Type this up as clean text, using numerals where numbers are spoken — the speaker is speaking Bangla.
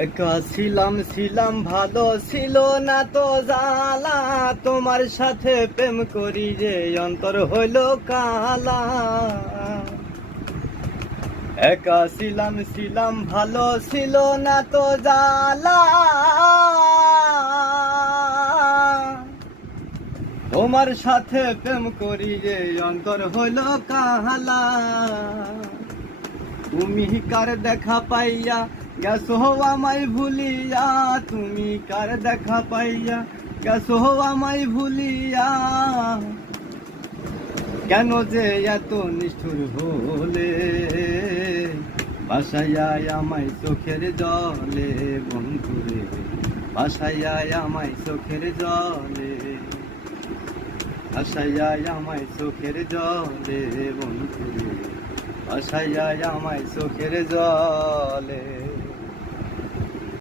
একা ছিলাম ভালো ছিল না তো জ্বালা, তোমার সাথে প্রেম করি যে অন্তর হইল কালা। একা ছিলাম ভালো ছিল না তো জ্বালা, তোমার সাথে প্রেম করি যে অন্তর হইল কালা। তুমি কার দেখা পাইয়া গেছো আমায় ভুলিয়া, তুমি কার দেখা পাইয়া গেছো আমায় ভুলিয়া। কেন যে এত নিষ্ঠুর হলে, ভাসাইয়া আমায় চোখের জলে বন্ধুরে, ভাসাইয়া আমায় চোখের জলে, ভাসাইয়া আমায় চোখের জলে বন্ধুরে, ভাসাইয়া আমায় চোখের জলে।